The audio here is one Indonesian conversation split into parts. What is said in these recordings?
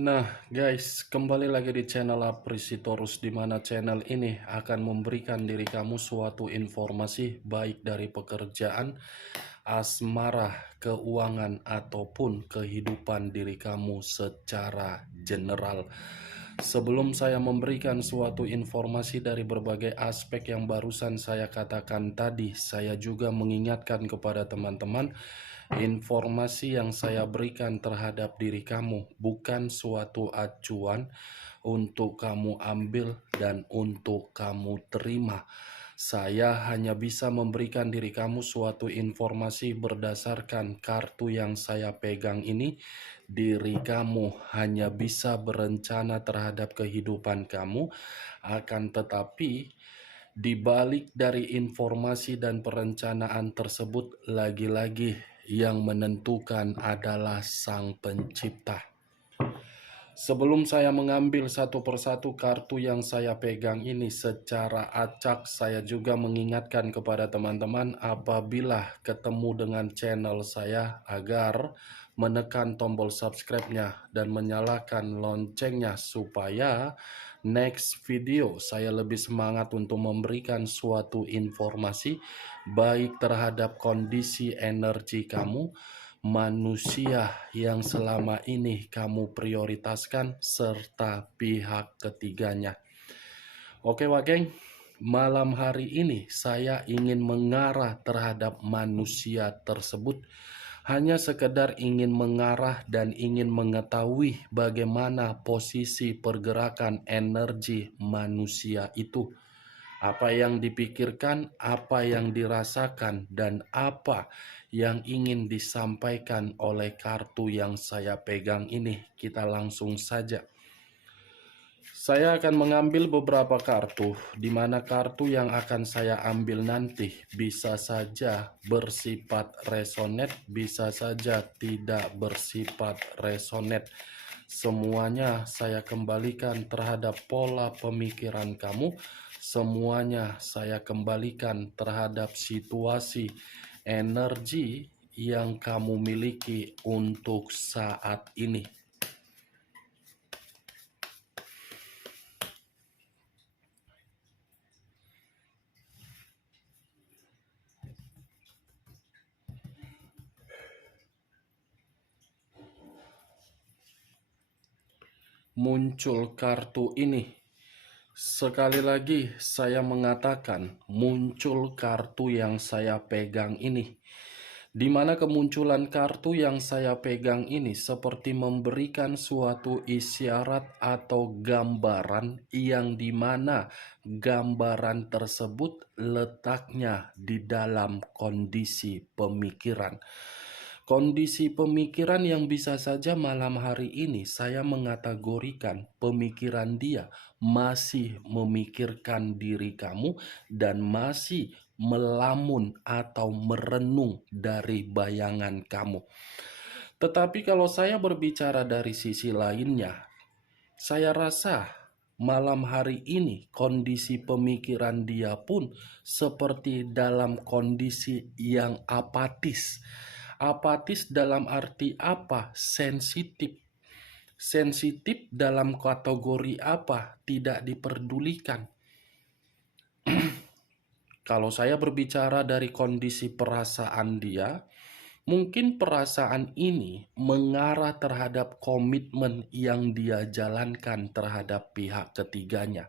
Nah, guys, kembali lagi di channel Aprisitorus, di mana channel ini akan memberikan diri kamu suatu informasi baik dari pekerjaan, asmara, keuangan, ataupun kehidupan diri kamu secara general. Sebelum saya memberikan suatu informasi dari berbagai aspek yang barusan saya katakan tadi, saya juga mengingatkan kepada teman-teman, informasi yang saya berikan terhadap diri kamu bukan suatu acuan untuk kamu ambil dan untuk kamu terima. Saya hanya bisa memberikan diri kamu suatu informasi berdasarkan kartu yang saya pegang ini. Diri kamu hanya bisa berencana terhadap kehidupan kamu, akan tetapi di balik dari informasi dan perencanaan tersebut, lagi-lagi yang menentukan adalah Sang Pencipta. Sebelum saya mengambil satu persatu kartu yang saya pegang ini secara acak, saya juga mengingatkan kepada teman-teman apabila ketemu dengan channel saya agar menekan tombol subscribe-nya dan menyalakan loncengnya supaya next video saya lebih semangat untuk memberikan suatu informasi baik terhadap kondisi energi kamu, manusia yang selama ini kamu prioritaskan, serta pihak ketiganya. Oke geng, malam hari ini saya ingin mengarah terhadap manusia tersebut. Hanya sekedar ingin mengarah dan ingin mengetahui bagaimana posisi pergerakan energi manusia itu. Apa yang dipikirkan, apa yang dirasakan, dan apa yang ingin disampaikan oleh kartu yang saya pegang ini. Kita langsung saja. Saya akan mengambil beberapa kartu, di mana kartu yang akan saya ambil nanti bisa saja bersifat resonate, bisa saja tidak bersifat resonate. Semuanya saya kembalikan terhadap pola pemikiran kamu. Semuanya saya kembalikan terhadap situasi energi yang kamu miliki untuk saat ini. Muncul kartu ini. Sekali lagi saya mengatakan muncul kartu yang saya pegang ini. Di mana kemunculan kartu yang saya pegang ini seperti memberikan suatu isyarat atau gambaran yang dimana gambaran tersebut letaknya di dalam kondisi pemikiran. Kondisi pemikiran yang bisa saja malam hari ini saya mengategorikan pemikiran dia masih memikirkan diri kamu dan masih melamun atau merenung dari bayangan kamu. Tetapi kalau saya berbicara dari sisi lainnya, saya rasa malam hari ini kondisi pemikiran dia pun seperti dalam kondisi yang apatis. Apatis dalam arti apa? Sensitif. Sensitif dalam kategori apa? Tidak diperdulikan. Kalau saya berbicara dari kondisi perasaan dia, mungkin perasaan ini mengarah terhadap komitmen yang dia jalankan terhadap pihak ketiganya,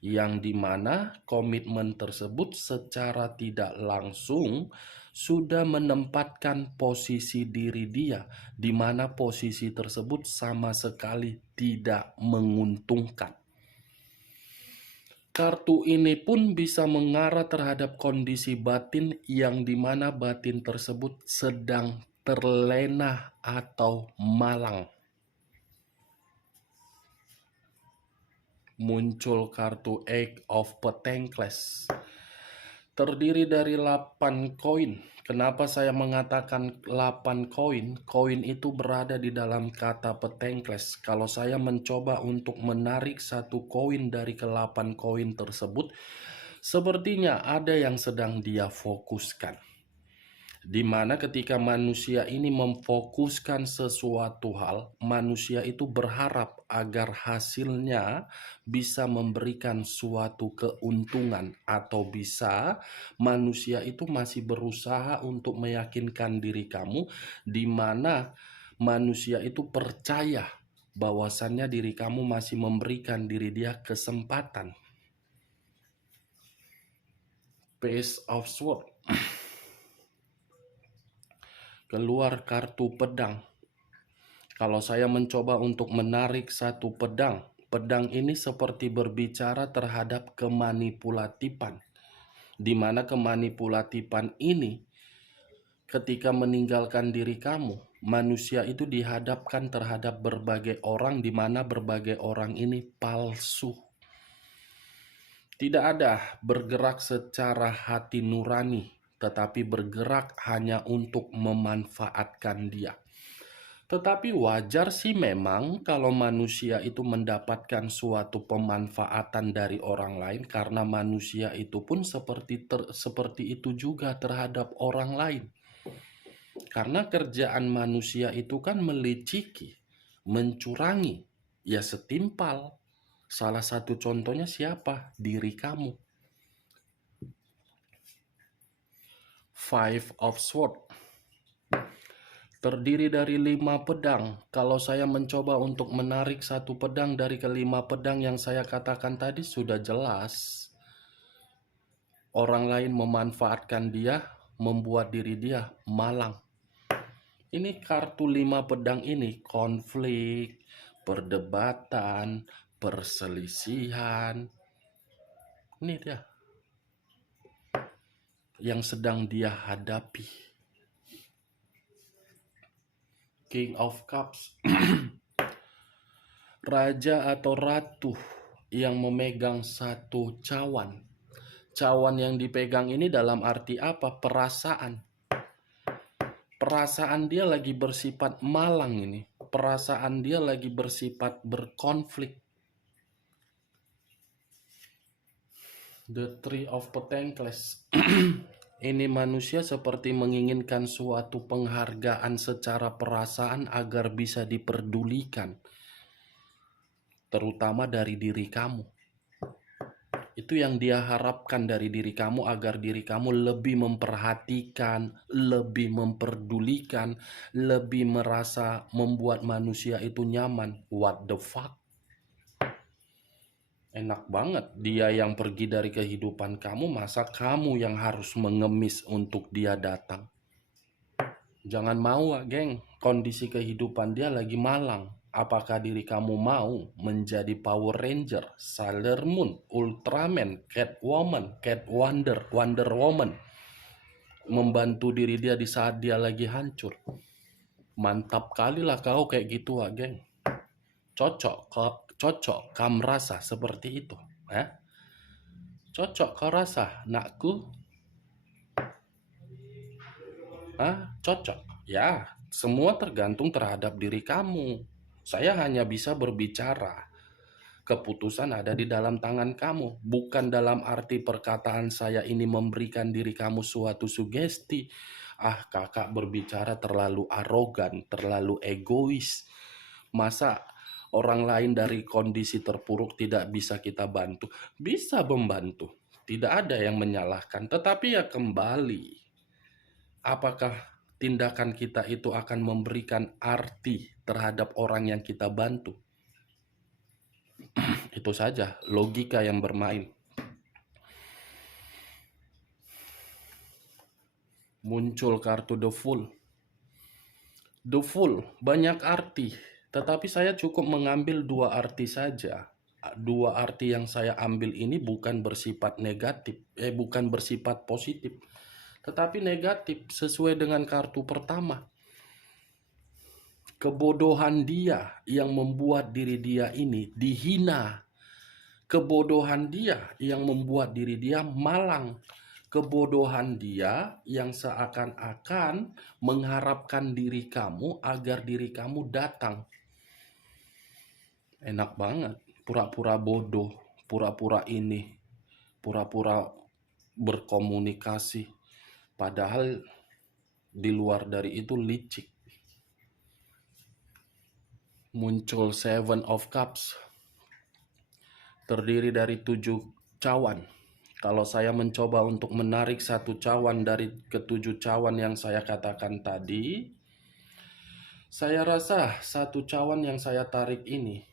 yang dimana komitmen tersebut secara tidak langsung sudah menempatkan posisi diri dia, di mana posisi tersebut sama sekali tidak menguntungkan. Kartu ini pun bisa mengarah terhadap kondisi batin yang dimana batin tersebut sedang terlena atau malang. Muncul kartu Eight of Pentacles. Terdiri dari 8 koin. Kenapa saya mengatakan 8 koin? Koin itu berada di dalam kata Pentacles. Kalau saya mencoba untuk menarik satu koin dari ke-8 koin tersebut, sepertinya ada yang sedang dia fokuskan. Di mana ketika manusia ini memfokuskan sesuatu hal, manusia itu berharap agar hasilnya bisa memberikan suatu keuntungan, atau bisa manusia itu masih berusaha untuk meyakinkan diri kamu, di mana manusia itu percaya bahwasannya diri kamu masih memberikan diri dia kesempatan. Page of Swords. Keluar kartu pedang. Kalau saya mencoba untuk menarik satu pedang, pedang ini seperti berbicara terhadap kemanipulatifan, di mana kemanipulatifan ini ketika meninggalkan diri kamu, manusia itu dihadapkan terhadap berbagai orang, di mana berbagai orang ini palsu. Tidak ada bergerak secara hati nurani, tetapi bergerak hanya untuk memanfaatkan dia. Tetapi wajar sih memang kalau manusia itu mendapatkan suatu pemanfaatan dari orang lain, karena manusia itu pun seperti itu juga terhadap orang lain. Karena kerjaan manusia itu kan meliciki, mencurangi, ya setimpal. Salah satu contohnya siapa? Diri kamu. Five of Swords. Terdiri dari 5 pedang. Kalau saya mencoba untuk menarik satu pedang dari kelima pedang yang saya katakan tadi, sudah jelas orang lain memanfaatkan dia, membuat diri dia malang. Ini kartu 5 pedang ini konflik, perdebatan, perselisihan. Ini dia yang sedang dia hadapi. King of Cups. Raja atau ratu yang memegang satu cawan. Cawan yang dipegang ini dalam arti apa? Perasaan. Perasaan dia lagi bersifat malang ini. Perasaan dia lagi bersifat berkonflik. The Three of Pentacles. Ini manusia seperti menginginkan suatu penghargaan secara perasaan agar bisa diperdulikan, terutama dari diri kamu. Itu yang dia harapkan dari diri kamu, agar diri kamu lebih memperhatikan, lebih memperdulikan, lebih merasa membuat manusia itu nyaman. What the fuck? Enak banget dia yang pergi dari kehidupan kamu, masa kamu yang harus mengemis untuk dia datang? Jangan mau, geng. Kondisi kehidupan dia lagi malang. Apakah diri kamu mau menjadi Power Ranger, Sailor Moon, Ultraman, Catwoman, Cat Wonder, Wonder Woman, membantu diri dia di saat dia lagi hancur? Mantap kali lah kau kayak gitu, geng. Cocok kamu rasa seperti itu, Cocok kau rasa, nakku? Cocok? Ya, semua tergantung terhadap diri kamu. Saya hanya bisa berbicara. Keputusan ada di dalam tangan kamu. Bukan dalam arti perkataan saya ini memberikan diri kamu suatu sugesti. Kakak berbicara terlalu arogan, terlalu egois. Masa orang lain dari kondisi terpuruk tidak bisa kita bantu? Bisa membantu. Tidak ada yang menyalahkan. Tetapi ya kembali, apakah tindakan kita itu akan memberikan arti terhadap orang yang kita bantu? Itu saja logika yang bermain. Muncul kartu The Fool. The Fool banyak arti, tetapi saya cukup mengambil 2 arti saja. 2 arti yang saya ambil ini bukan bersifat negatif, bukan bersifat positif, tetapi negatif sesuai dengan kartu pertama. Kebodohan dia yang membuat diri dia ini dihina. Kebodohan dia yang membuat diri dia malang. Kebodohan dia yang seakan-akan mengharapkan diri kamu agar diri kamu datang. Enak banget, pura-pura bodoh, pura-pura ini, pura-pura berkomunikasi. Padahal Di luar dari itu licik. Muncul Seven of Cups, terdiri dari 7 cawan. Kalau saya mencoba untuk menarik satu cawan dari ketujuh cawan yang saya katakan tadi, saya rasa satu cawan yang saya tarik ini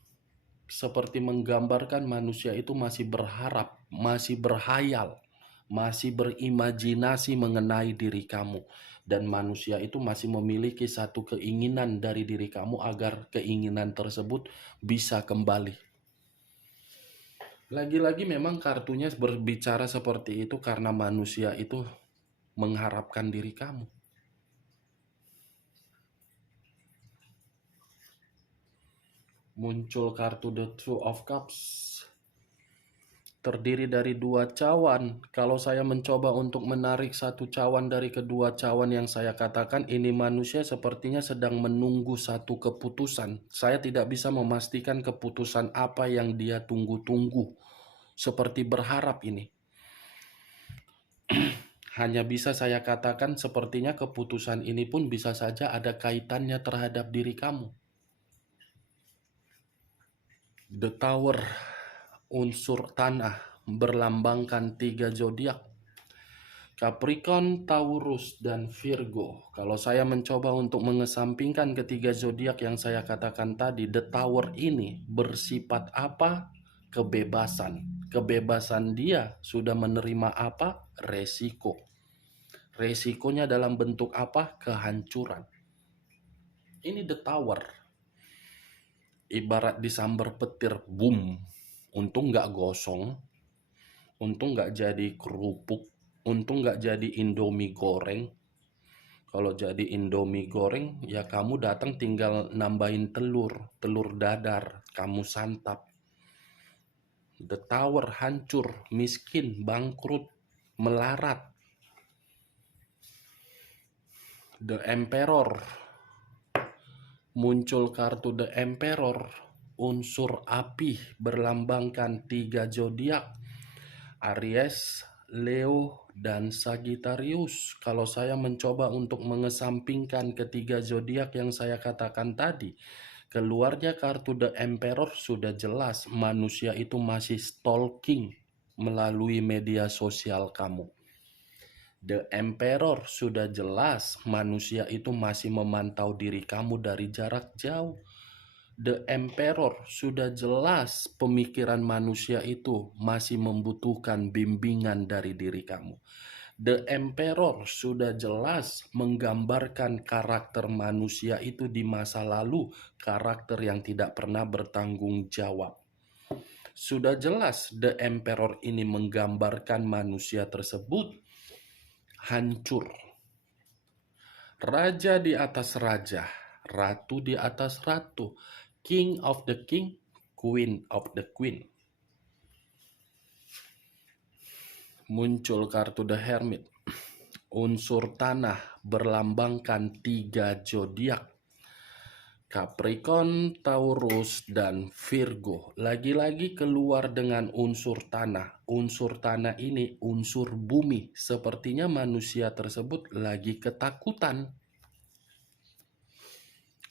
seperti menggambarkan manusia itu masih berharap, masih berhayal, masih berimajinasi mengenai diri kamu. Dan manusia itu masih memiliki satu keinginan dari diri kamu agar keinginan tersebut bisa kembali. Lagi-lagi memang kartunya berbicara seperti itu karena manusia itu mengharapkan diri kamu. Muncul kartu The Two of Cups, terdiri dari 2 cawan. Kalau saya mencoba untuk menarik satu cawan dari kedua cawan yang saya katakan, ini manusia sepertinya sedang menunggu satu keputusan. Saya tidak bisa memastikan keputusan apa yang dia tunggu-tunggu. Seperti berharap ini. Hanya bisa saya katakan sepertinya keputusan ini pun bisa saja ada kaitannya terhadap diri kamu. The Tower, unsur tanah, berlambangkan 3 zodiak, Capricorn, Taurus, dan Virgo. Kalau saya mencoba untuk mengesampingkan ketiga zodiak yang saya katakan tadi, The Tower ini bersifat apa? Kebebasan. Kebebasan dia sudah menerima apa? Resiko. Resikonya dalam bentuk apa? Kehancuran. Ini The Tower. Ibarat disambar petir, boom. Untung nggak gosong, untung nggak jadi kerupuk, untung nggak jadi Indomie goreng. Kalau jadi Indomie goreng, ya kamu datang tinggal nambahin telur dadar, kamu santap. The Tower hancur, miskin, bangkrut, melarat. The Emperor, muncul kartu The Emperor, unsur api, berlambangkan 3 zodiak, Aries, Leo, dan Sagittarius. Kalau saya mencoba untuk mengesampingkan ketiga zodiak yang saya katakan tadi, keluarnya kartu The Emperor sudah jelas manusia itu masih stalking melalui media sosial kamu. The Emperor sudah jelas manusia itu masih memantau diri kamu dari jarak jauh. The Emperor sudah jelas pemikiran manusia itu masih membutuhkan bimbingan dari diri kamu. The Emperor sudah jelas menggambarkan karakter manusia itu di masa lalu, karakter yang tidak pernah bertanggung jawab. Sudah jelas The Emperor ini menggambarkan manusia tersebut hancur. Raja di atas raja, ratu di atas ratu, king of the king, queen of the queen. Muncul kartu The Hermit, unsur tanah, berlambangkan 3 zodiak, Capricorn, Taurus, dan Virgo. Lagi-lagi keluar dengan unsur tanah. Unsur tanah ini unsur bumi. Sepertinya manusia tersebut lagi ketakutan.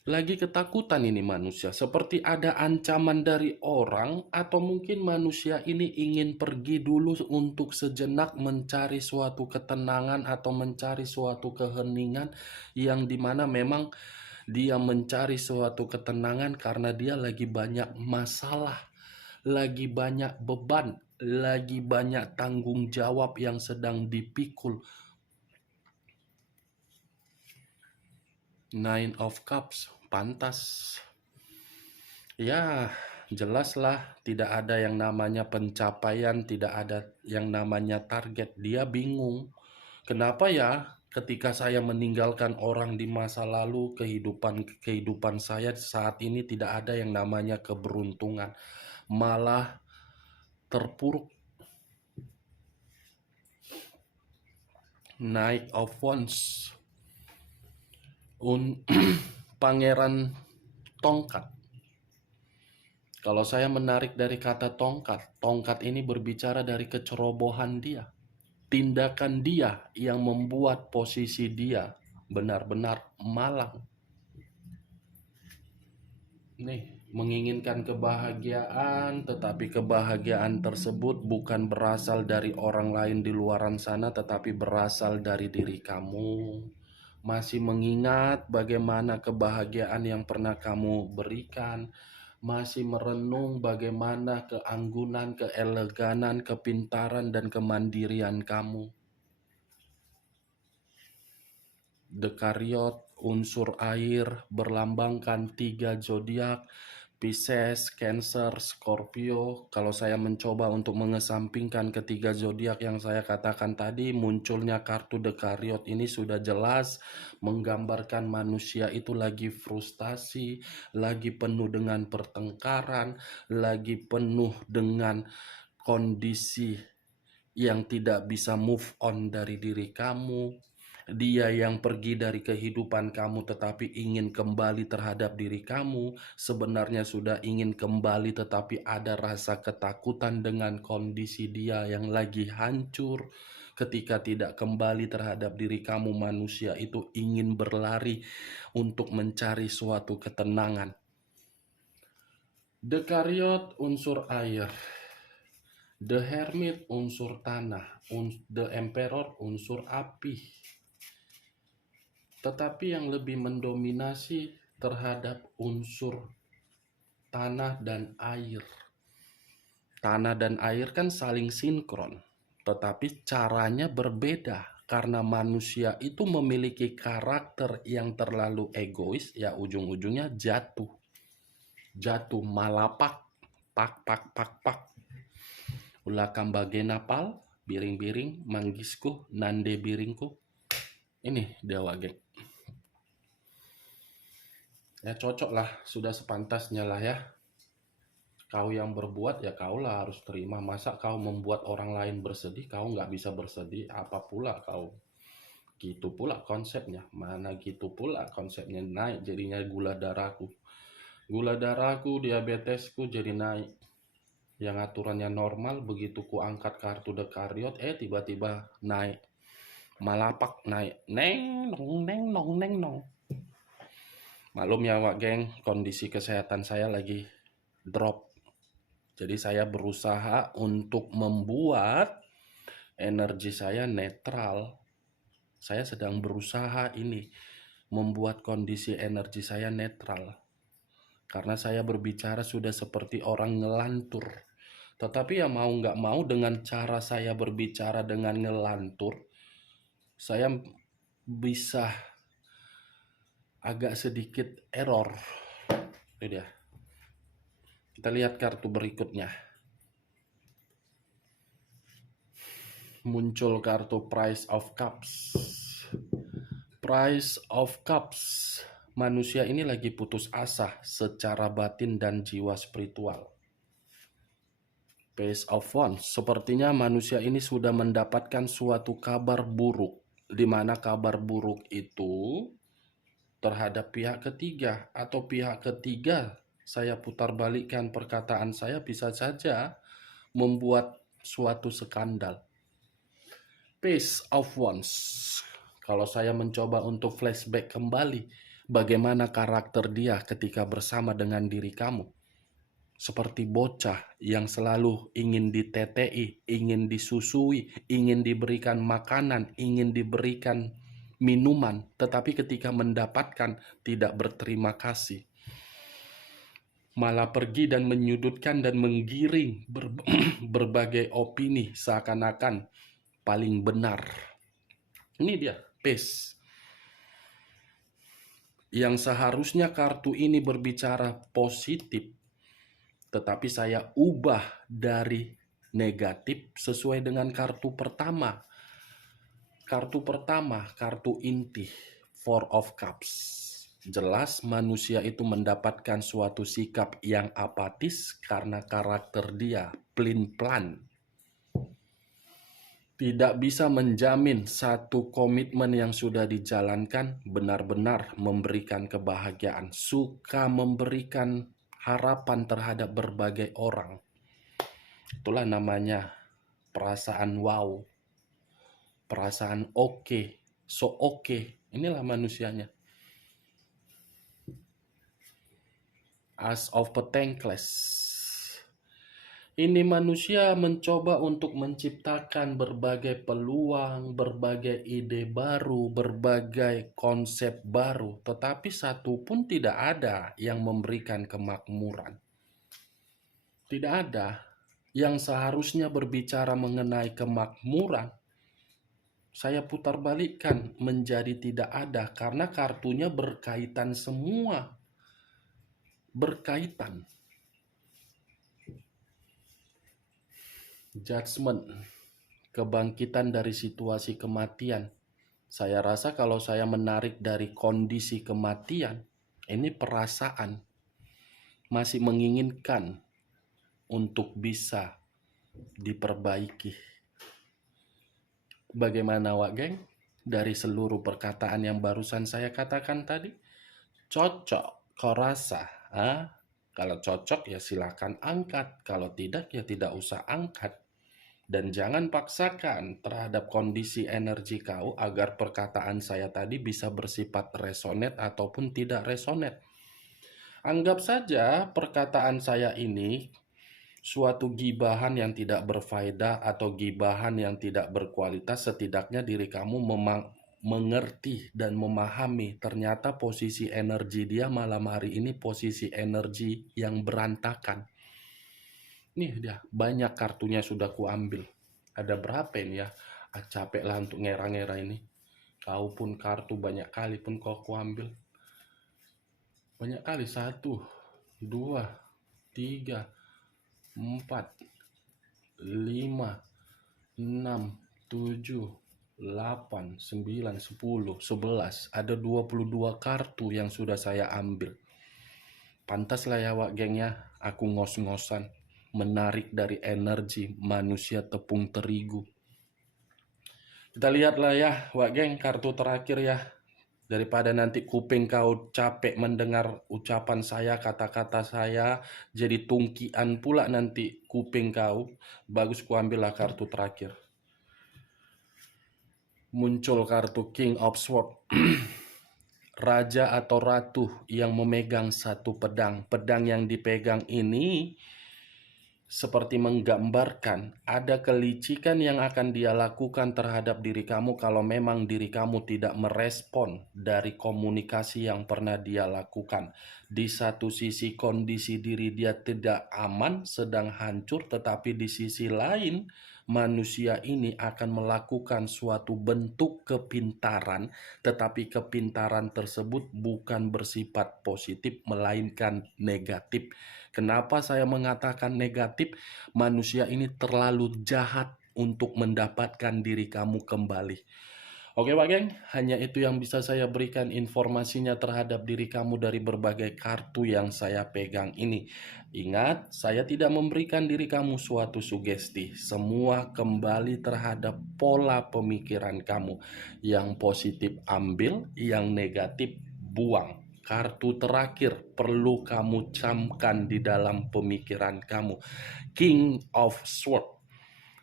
Lagi ketakutan ini manusia. Seperti ada ancaman dari orang, atau mungkin manusia ini ingin pergi dulu untuk sejenak mencari suatu ketenangan atau mencari suatu keheningan, yang dimana memang dia mencari suatu ketenangan karena dia lagi banyak masalah, lagi banyak beban, lagi banyak tanggung jawab yang sedang dipikul. Nine of Cups, pantas. Ya, jelaslah tidak ada yang namanya pencapaian, tidak ada yang namanya target. Dia bingung. Kenapa ya? Ketika saya meninggalkan orang di masa lalu, kehidupan saya saat ini tidak ada yang namanya keberuntungan, malah terpuruk. Knight of Wands, pangeran tongkat. Kalau saya menarik dari kata tongkat, tongkat ini berbicara dari kecerobohan dia. Tindakan dia yang membuat posisi dia benar-benar malang. Nih, menginginkan kebahagiaan, tetapi kebahagiaan tersebut bukan berasal dari orang lain di luaran sana, tetapi berasal dari diri kamu. Masih mengingat bagaimana kebahagiaan yang pernah kamu berikan, masih merenung bagaimana keanggunan, keeleganan, kepintaran, dan kemandirian kamu. Dekariot, unsur air, berlambangkan 3 zodiak, Pisces, Cancer, Scorpio. Kalau saya mencoba untuk mengesampingkan ketiga zodiak yang saya katakan tadi, munculnya kartu Dekariot ini sudah jelas menggambarkan manusia itu lagi frustasi, lagi penuh dengan pertengkaran, lagi penuh dengan kondisi yang tidak bisa move on dari diri kamu. Dia yang pergi dari kehidupan kamu tetapi ingin kembali terhadap diri kamu, sebenarnya sudah ingin kembali tetapi ada rasa ketakutan dengan kondisi dia yang lagi hancur. Ketika tidak kembali terhadap diri kamu, manusia itu ingin berlari untuk mencari suatu ketenangan. Dekariot unsur air, The Hermit unsur tanah, The Emperor unsur api. Tetapi yang lebih mendominasi terhadap unsur tanah dan air. Tanah dan air kan saling sinkron, tetapi caranya berbeda karena manusia itu memiliki karakter yang terlalu egois, ya ujung-ujungnya jatuh. Jatuh malapak, pak pak pak pak. Ulah kambagenapal, biring-biring, manggisku, nande biringku. Ini dewa geng. Ya cocok lah, sudah sepantasnya lah ya. Kau yang berbuat ya kaulah harus terima. Masa kau membuat orang lain bersedih, kau nggak bisa bersedih, apa pula kau. Gitu pula konsepnya, mana gitu pula konsepnya naik jadinya gula darahku. Gula darahku, diabetesku jadi naik. Yang aturannya normal, begitu ku angkat kartu Dekariot, tiba-tiba naik. Malapak naik. Neng, nong, neng, nong, neng, nong. Maklum ya Wak Geng, kondisi kesehatan saya lagi drop. Jadi saya berusaha untuk membuat energi saya netral. Saya sedang berusaha ini, membuat kondisi energi saya netral. Karena saya berbicara sudah seperti orang ngelantur. Tetapi ya mau nggak mau dengan cara saya berbicara dengan ngelantur, saya bisa agak sedikit error. Itu dia. Kita lihat kartu berikutnya. Muncul kartu Price of Cups. Price of Cups. Manusia ini lagi putus asa secara batin dan jiwa spiritual. Page of Wands. Sepertinya manusia ini sudah mendapatkan suatu kabar buruk, di mana kabar buruk itu terhadap pihak ketiga, atau pihak ketiga, saya putar balikkan perkataan saya, bisa saja membuat suatu skandal. Page of Wands. Kalau saya mencoba untuk flashback kembali, bagaimana karakter dia ketika bersama dengan diri kamu. Seperti bocah yang selalu ingin ditetei, ingin disusui, ingin diberikan makanan, ingin diberikan minuman, tetapi ketika mendapatkan tidak berterima kasih. Malah pergi dan menyudutkan dan menggiring berbagai opini seakan-akan paling benar. Ini dia, Page. Yang seharusnya kartu ini berbicara positif, tetapi saya ubah dari negatif sesuai dengan kartu pertama. Kartu pertama, kartu inti, Four of Cups. Jelas manusia itu mendapatkan suatu sikap yang apatis karena karakter dia pelin-pelan. Tidak bisa menjamin satu komitmen yang sudah dijalankan benar-benar memberikan kebahagiaan. Suka memberikan harapan terhadap berbagai orang. Itulah namanya perasaan wow. Perasaan oke, so oke. Inilah manusianya. As of Pentacles. Ini manusia mencoba untuk menciptakan berbagai peluang, berbagai ide baru, berbagai konsep baru, tetapi satu pun tidak ada yang memberikan kemakmuran. Tidak ada yang seharusnya berbicara mengenai kemakmuran. Saya putar balikkan menjadi tidak ada karena kartunya berkaitan semua. Berkaitan. Judgment, kebangkitan dari situasi kematian. Saya rasa kalau saya menarik dari kondisi kematian, ini perasaan masih menginginkan untuk bisa diperbaiki. Bagaimana Wak Geng? Dari seluruh perkataan yang barusan saya katakan tadi, cocok, kau rasa? Kalau cocok ya silakan angkat, kalau tidak ya tidak usah angkat. Dan jangan paksakan terhadap kondisi energi kau agar perkataan saya tadi bisa bersifat resonate ataupun tidak resonate. Anggap saja perkataan saya ini suatu gibahan yang tidak berfaedah atau gibahan yang tidak berkualitas. Setidaknya diri kamu mengerti dan memahami ternyata posisi energi dia malam hari ini posisi energi yang berantakan. Nih dia, banyak kartunya sudah kuambil. Ada berapa ini ya? Capek lah untuk ngera-ngera ini. Kau pun kartu banyak kali pun kau kuambil. Banyak kali, 1, 2, 3, 4, 5, 6, 7, 8, 9, 10, 11. Ada 22 kartu yang sudah saya ambil. Pantaslah ya Wak Geng ya, aku ngos-ngosan menarik dari energi manusia tepung terigu. Kita lihatlah ya Wak Geng, kartu terakhir ya. Daripada nanti kuping kau capek mendengar ucapan saya, kata-kata saya, jadi tungkian pula nanti kuping kau. Bagus kuambillah kartu terakhir. Muncul kartu King of Swords. Raja atau ratu yang memegang satu pedang. Pedang yang dipegang ini seperti menggambarkan ada kelicikan yang akan dia lakukan terhadap diri kamu kalau memang diri kamu tidak merespon dari komunikasi yang pernah dia lakukan. Di satu sisi kondisi diri dia tidak aman, sedang hancur, tetapi di sisi lain manusia ini akan melakukan suatu bentuk kepintaran, tetapi kepintaran tersebut bukan bersifat positif melainkan negatif. Kenapa saya mengatakan negatif? Manusia ini terlalu jahat untuk mendapatkan diri kamu kembali. Oke Pak Geng, hanya itu yang bisa saya berikan informasinya terhadap diri kamu dari berbagai kartu yang saya pegang ini. Ingat, saya tidak memberikan diri kamu suatu sugesti. Semua kembali terhadap pola pemikiran kamu. Yang positif ambil, yang negatif buang. Kartu terakhir perlu kamu camkan di dalam pemikiran kamu. King of Swords.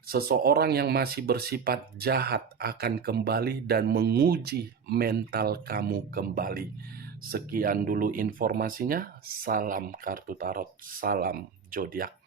Seseorang yang masih bersifat jahat akan kembali dan menguji mental kamu kembali. Sekian dulu informasinya. Salam kartu tarot, salam zodiak.